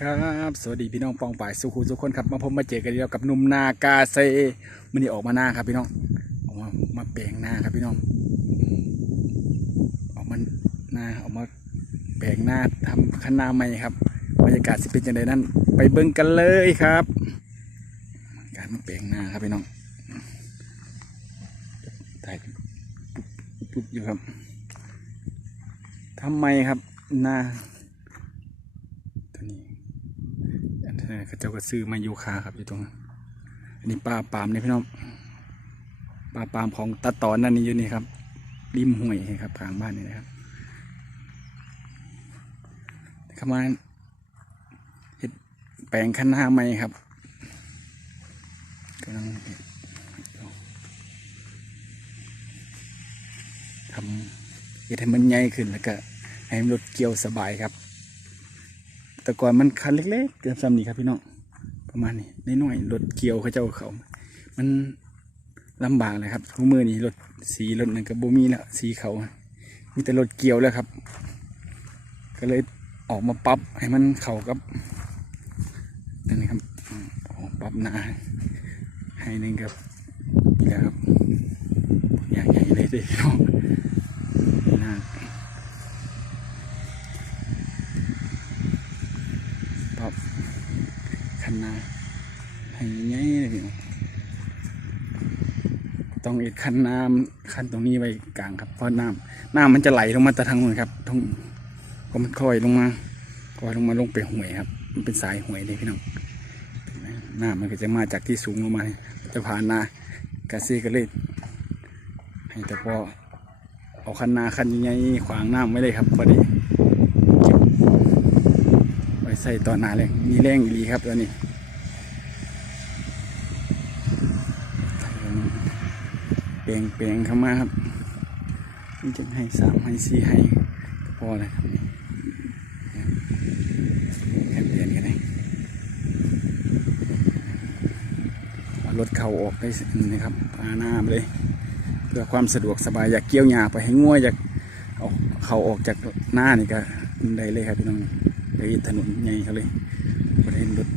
ครับสวัสดีพี่น้องปองป่ายสุขุทุกคนครับมาพบมาเจอกันอีกแล้วกับนุ่มนากาเซมันนี่ออกมาหน้าครับพี่น้องออกมามาแปลงหน้าครับพี่น้อง ออกมาหน้าออกมาแปลงหน้าทำคันนาใหม่ครับบรรยากาศสิเป็นยังไงนั้นไปเบิ่งกันเลยครับ การมาแปลงหน้าครับพี่น้องถ่ายปุ๊บอยู่ครับทำไมครับหน้า ตัวนี้ เขาเจ้าก็ซื้อมายูคาครับอยู่ตรงนั้นอันนี้ปลาปามนี่พี่น้องปลาปามของตาตอนนั่นนี่อยู่นี่ครับริมห้วยครับทางบ้านนี่นะครับเข้ามาเห็ดแปลงคันนาใหม่ครับกำลังทำเห็ดให้มันใหญ่ขึ้นแล้วก็ให้มันรถเกี่ยวสบายครับ แต่ก่อนมันคันเล็กๆเกือบซ้ำนี่ครับพี่น้องประมาณนี้นน้อยๆรถเกี่ยวเขาเจ้าเขา มันลำบากเลยครับทุกมือนี่รถสีรถนั่นกับโบมีแล้วสีเขา มีแต่รถเกี่ยวแล้วครับ ก็เลยออกมาปรับให้มันเข้ากับนั่นนะครับออกปรับหนาให้หนึ่งกับนี่แหละครับอย่างใหญ่เลยเด้อพี่น้องหน้า ปรับคันนาให้ง่ายเลยพี่น้อง ต้องเอ็ดคันน้ำคันตรงนี้ไว้กลางครับเพราะน้ำน้ำมันจะไหลลงมาแต่ทางนู้นครับทงก็มันคอยลงมาค่อยลงมาลงไปห่วยครับ มันเป็นสายห่วยเลยพี่น้องน้ำมันก็จะมาจากที่สูงลงมา จะผ่านนากาซีก็เลยให้แต่พอเอาคันนาคันใหญ่ขวางน้ำไว้เลยครับพอดีไว้ใส่ต่อนหนาเลยมีแรงดีครับตัวนี้ เปลงเปลงเข้ามาครับนี่จะให้สามให้สี่ให้ก็พอเลยครับแค่เปลี่ยนกันเลยรถเข่าออกได้นี่ครับพาหน้าเลย เพื่อความสะดวกสบายอยากเกี่ยวหญ้าไปให้งัวอยากเอาเข่าออกจากหน้านี่ก็ได้เลยครับพี่น้องไปถนนใหญ่เขาเลยประเทศรถ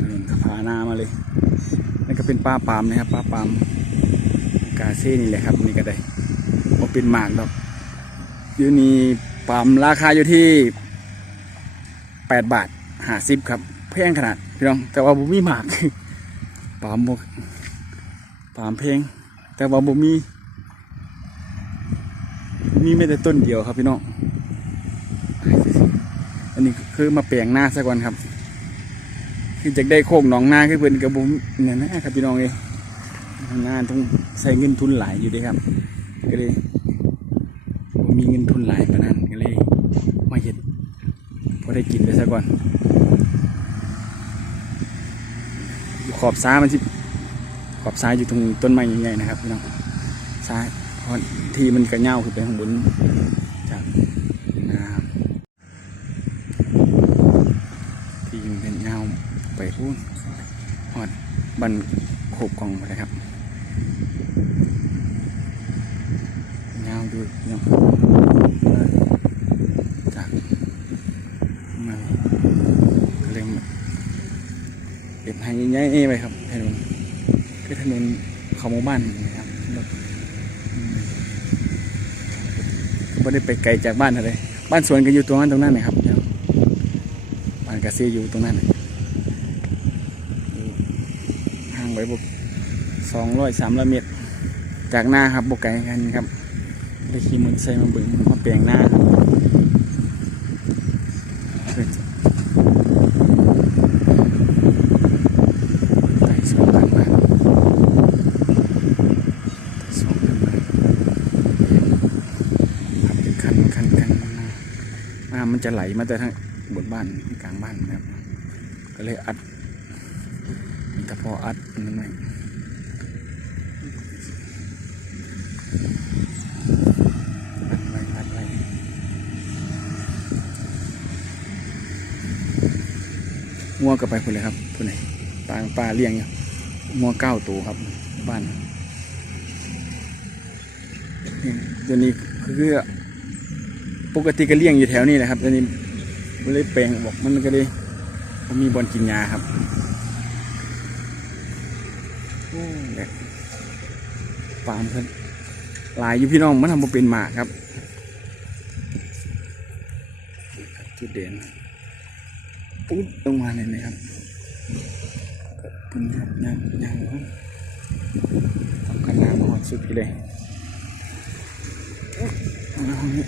ถนนพาหน้ามาเลยนั่นก็เป็นป้าปามนะครับป้าปาม กาเซ่นี่แหละครับนี่ก็ได้พอเป็นหมากดอกอยู่นี่ปามราคาอยู่ที่แปดบาทห้าสิบครับแพงขนาดพี่น้องแต่ว่าบุมีหมากปามบกปามเพลงแต่ว่าบุมีมีไม่แต่ต้นเดียวครับพี่น้องอันนี้คือมาแปลงหน้าซะก่อนครับ คือจากได้โคกหนองหน้าคือเป็นกระบุมเนี่ยนะครับพี่น้องเอ้ย หน้าต้องใส่เงินทุนหลายอยู่เดีครับ ก็เลยผมมีเงินทุนหลายปานนั้นก็เลยมาเห็ดพอได้กินไปซะก่อนอยู่ขอบซ้ายมันสิขอบซ้ายอยู่ตรงต้นไม้ใหญ่ๆนะครับพี่น้องซ้ายเพราะที่มันกระเง่าขึ้นไปข้างบนจากนะครับ ที่ยิงเป็นเงาไปพูนหอดบัน โขบกล่องไปเลยครับเงาดูเนาะจากมาก็เลยมเป็นทางใหญ่ๆไปครับถนนคือถนนเข้าหมู่บ้านนะครับก็ไม่ได้ไปไกลจากบ้านอะไรบ้านสวนก็อยู่ตรงนั้นตรงนั้นนะครับบ้านกาซีอยู่ตรงนั้นน่ะห่าง ไปบุกสองร้อยสามร้อยเมตร จากหน้าครับบุกไกลกันครับได้ขี่มอเตอร์ไซค์มาเบึงมาแปลงหน้าเพื่อจะไปสองพันบาทสองพันบาทครับเป็นคันคันน้ำน้ำมันจะไหลมาแต่ทางบนบ้านกลางบ้านนะครับ ก็เลยอัด แต่พออัดนั่นเองอัดไว้อัดไว้งัวก็ไปพุ่นเลยครับพุ่นไหนปลาปลาเลี้ยงอยู่งัวเก้าตัวครับ บ้านตัวนี้คือปกติก็เลี้ยงอยู่แถวนี้แหละครับตัวนี้ก็เลยแปลงบอกมันก็เลยมมีบอลกินยาครับ แดดปาล์มครับลายอยู่พี่น้องมันทำมาเป็นหมากครับจุดเด่นปุ๊บลงมาเลยนะครับเป็นครับยังยังครับทำกันน้ำหอดสุดเลยเอาละห้องนี้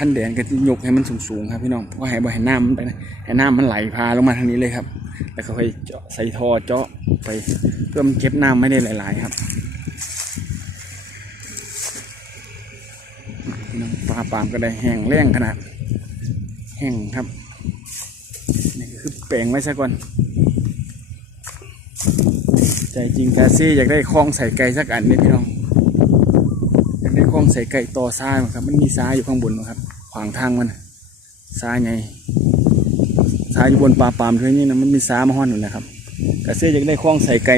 ขั้นแดนก็จะยกให้มันสูงๆครับพี่น้องเพราะให้บ่ให้น้ำมันไปนะให้น้ำมันไหลพาลงมาทางนี้เลยครับ แล้วก็ค่อยเจาะใส่ท่อเจาะไปเพื่อมันเก็บน้ำไม่ได้หลาย ๆ ครับพี่น้องปลาปามก็ได้แห้งแรงขนาด แห้งครับนี่คือแปลงไว้ซะก่อนใจจริงแคซี่อยากได้คลองใส่ไก่สักอันนี่พี่น้องอยากได้คลองใส่ไก่ต่อซ้ายมั้งครับ มันมีซ้ายอยู่ข้างบนมั้งครับ ขวางทางมันซ้ายไงซ้ายอยู่บนปลาปามเท่านี้นะมันมีซ้ามาห้อนอยู่นะครับกระเซ่อยากได้คล้องใส่ไก่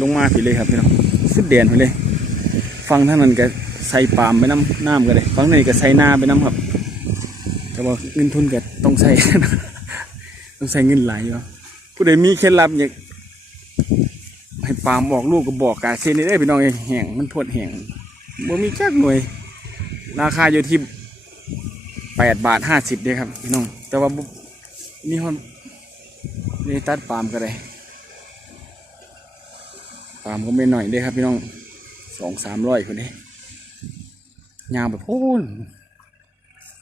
ลงมาผิดเลยครับพี่น้องสุดเด่นไปเลย ฟังท่างนั้นก็ใส่ปามไปน้ำน้ำก็เลยฟังนี้ก็ใส่หน้าไปน้ำครับ แต่ว่าเงินทุนก็ต้องใส่ต้องใส่เงินหลายอยู่ผู้ใดมีเคล็ดลับอยากให้ปามออกลูกก็บอกกาเซ่นี่ได้พี่น้องเอ้ยแห้งมันพดแห้งบ่มีจักหน่วย ราคาอยู่ที่ ปดบาทห้าสิบเด้ครับพี่น้อง แต่ว่าบ่มีคนนี่ตัดปาล์มก็ได้ปาล์มก็ไม่หน่อยเด้ครับพี่น้องสองสามร้อยคนนี้ยาวแบบโอ้น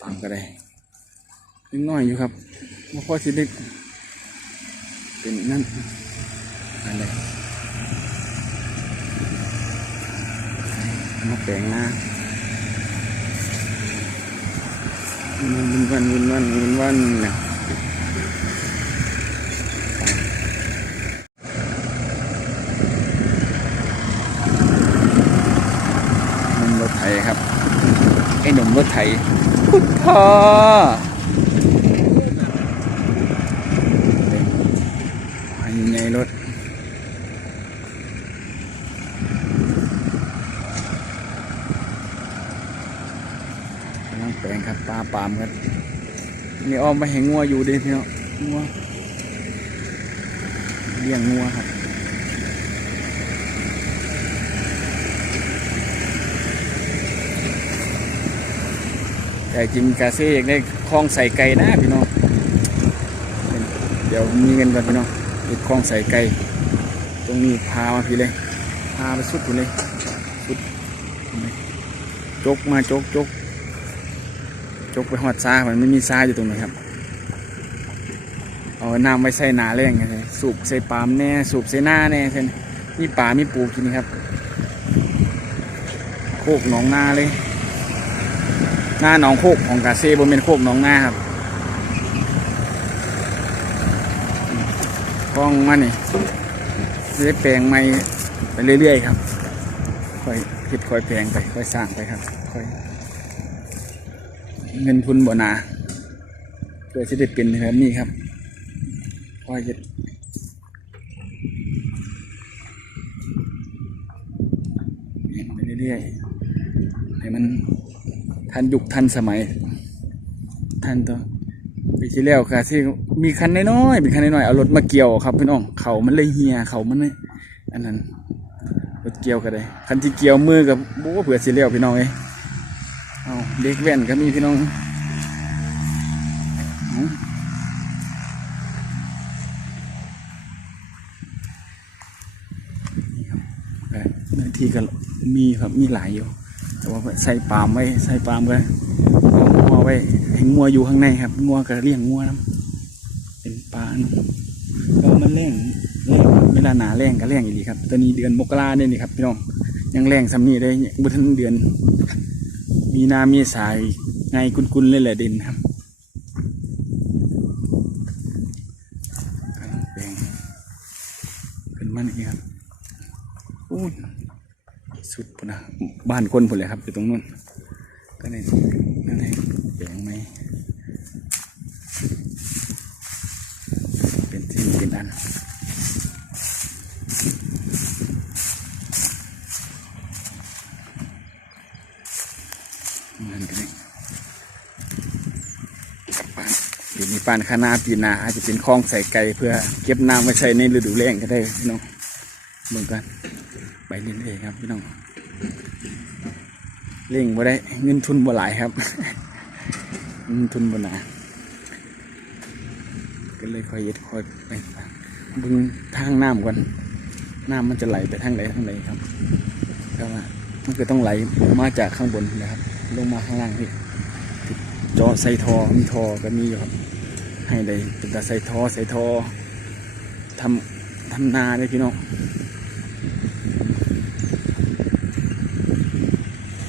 ปาล์มก็ได้นิดน้อยอยู่ครับบ่พอสิได้เป็นนั่นอะไรมาแปลงหน้า วินวันวินวันวินวันนี่ยหนุ่มรถไถครับ ไอ้หนุ่มรถไถคุณพ่ออันในรถ กำลังแปลงครับปลาปามครับนี่อ้อมไปเห็นงัวอยู่ดิพี่น้องงัวเลี้ยงงัวครับแต่จริงกาเซ่อยากได้คลองใส่ไก่นะพี่น้องเดี๋ยวมีเงินก่อนพี่น้องอีกคลองใส่ไก่ตรงนี้พามาพี่เลยพาไปสุดพี่เลยสุดจกมาจกจก จกไปหอดซามันไม่มีซาอยู่ตรงไหนครับ เอาน้ำไว้ใส่หนาแรงไงสูบใส่ปามแน่สูบใส่หน้าแน่เช่นมีป่ามีปูกินครับ โคกหนองนาเลย หน้าหนองโคกของกาเซ่บนเป็นโคกหนองนาครับกล้องมานี่จะได้แปลงไม้ไปเรื่อยๆครับ ค่อยคิดค่อยแปลงไป ค่อยสร้างไปครับ ค่อย เงินทุนบ่นาเพื่อจะได้เป็นแบบนี้ครับคอจะเนไปเรื่อยๆให้มันทันยุคทันสมัย ทันตัวปีที่แล้วค่ะที่มีคันน้อยๆเป็นคันน้อยๆเอารถมาเกี่ยวครับพี่น้องเขามันเลยเฮียเขามันเลยอันนั้นรถเกี่ยวก็ได้คันที่เกี่ยวมือกับโอ้เผื่อสิเลี้ยวพี่น้องเอ้ เด็กแว่นก็มีพี่น้องเอานี่ครับเอ้ยเนื้อที่ก็มีครับมีหลายอยู่ แต่ว่าใส่ปามไว้ใส่ปามก็เอางัวไว้ให้งัวอยู่ข้างในครับงัวก็เลี้ยงงัวน้ำเป็นปลาเนาะแล้วมันแรงแรงเวลาหนาแรงก็แรงอยู่ดีครับ ตอนนี้เดือนมกราเนี่ยนี่ครับพี่น้องยังแรงซ้ำนี่ได้บุทันเดือน มีนามีสายไงกุนๆเลยแหละเด่นครับกำลังแปลงขึ้นมันอีกครับอู้สุดพุ่นนะบ้านคนพุ่นเลยครับอยู่ตรงนู้นก็ในนั่นเองแปลงไหมเป็นสิ่เป็นอัน ปานคานาปีนาอาจจะเป็นคลองใส่ไก่เพื่อเก็บน้ำไว้ใช้ในฤดูแล้งก็ได้พี่น้องเบิ่งกันไปเรื่อยๆครับพี่น้องเล่งบ่ได้เงินทุนบ่หลายครับเงินทุนบ่หนาก็เลยคอยเย็ดคอยไปบิ่งทางน้ำก่อนน้ำมันจะไหลไปทางไหนทางไหนครับก็ว่ามันก็ต้องไหลมาจากข้างบนนะครับ ลงมาข้างล่างพี่จอใส่ทอมีทอก็มีอยู่ครับ ให้ได้เป็นตาใส่ทอใส่ทอทำทำนาได้พี่น้อง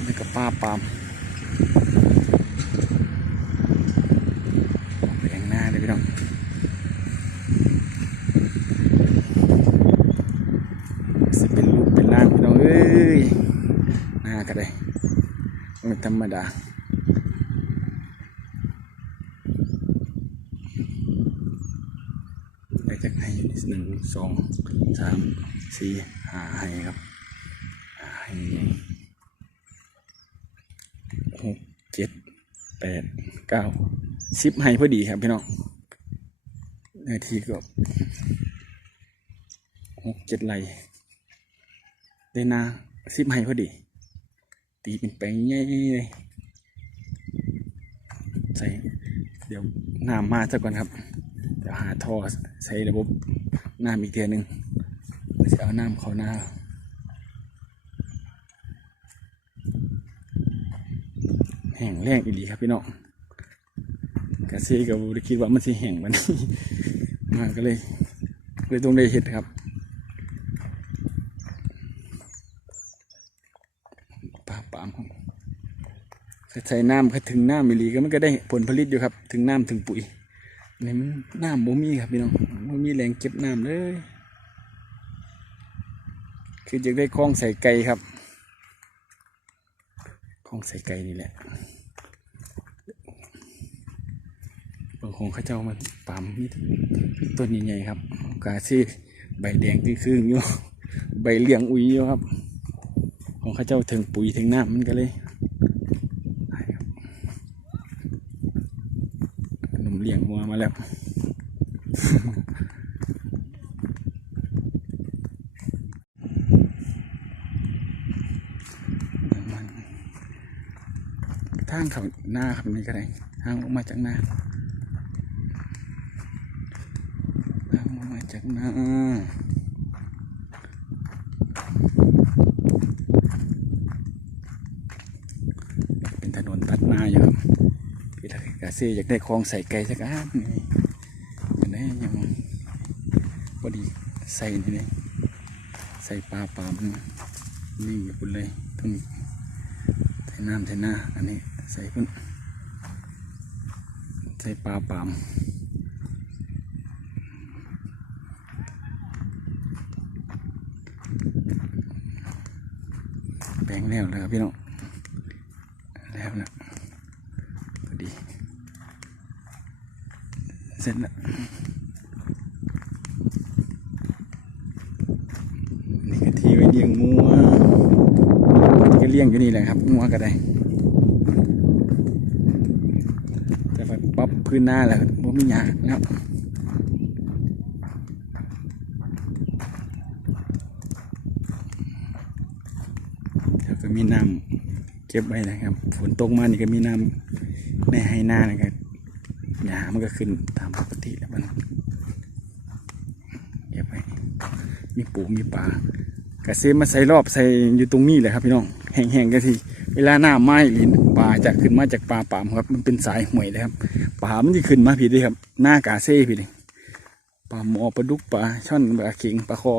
นี่กับป้าปามแปลงหน้าเลยพี่น้องสิเป็นลูกเป็นล่างพี่น้องเอ้ยหน้าก็ได้ไม่ธรรมดา ได้จากใหนึ่งสองสามสี่ห้าให้ครับหาให้หกเจ็ดแปดเก้าสิบให้พอดีครับพี่น้องนื้อที่ก็หกเจ็ดไหลได้นาสิบให้พอดี ตีเป็นแปลงใหญ่เลยใส่เดี๋ยวน้ำมาซะก่อนครับ เดี๋ยวหาท่อใช้ระบบ น้ำอีกเทียนึงจะเอาน้ำเข้าหน้าแห้งแรงอีดีครับพี่น้องกะซีกับบริคิดว่ามันสิแห้งวันนี้มาก็เลยเลยต้องได้เห็ดครับปลาปามครับใส่น้ำถึงน้ำมิลีก็มันก็ได้ผลผลิตอยู่ครับ ถึงน้ำถึงปุ๋ยนี่มันน้ำบ่มีครับพี่น้อง มีแรงเก็บน้ำเลย คือจะได้คลองใส่ไก่ครับคลองใส่ไก่นี่แหละบางของข้าเจ้ามันปั๊มนี่ต้นใหญ่ๆครับ กาซี่ใบแดงครึ่งๆอยู่ใบเหลียงอุ้ยอยู่ครับ ของข้าเจ้าถึงปุ๋ยถึงน้ำมันก็เลยขนมเหลียงวัวมาแล้ว ทางเขาหน้าครับนี่ก็ได้ทางออกมาจากหน้าทางออกมาจากหน้าเป็นถนนตัดหน้าอยู่ครับพี่ทกาเซ่อยากได้คลองใส่ไก่สักอันนี่อยากได้ยังพอดีใส่นี่เลยใส่ปลาปลามนี่อยู่บนเลยตรงนี้ใส่น้ำใส่หน้าอันนี้ ใส่พุ่นใส่ปลาปามแบ่งแล้วแล้วครับพี่น้องแล้วนะพอดีเสร็จแล้วนี่ก็ที่ไว้เลี้ยงงัวก็เลี้ยงอยู่นี่แหละครับงัวก็ได้ แต่ไปปรับ พื้นหน้าแล้วบ่มีหยานะครับเดี๋ยวก็มีน้ำเก็บไว้นะครับฝนตกมานี่ก็มีน้ำในให้หน้านะครับหญ้ามันก็ขึ้นตามปกติแล้วมันเก็บไว้มีปูมีปลากระเซมาใส่รอบใส่อยู่ตรงนี้เลยครับพี่น้องแห้งๆกันที เวลาหน้าไม้ลินปลาจะขึ้นมาจากปลาป่ามครับ มันเป็นสายห่วยนะครับปลามันจะขึ้นมาผิดด้วยครับ หน้ากาเซ่ผิดเลยปลาหมอปลาดุกปลาช่อนปลาเข็งปลาคอ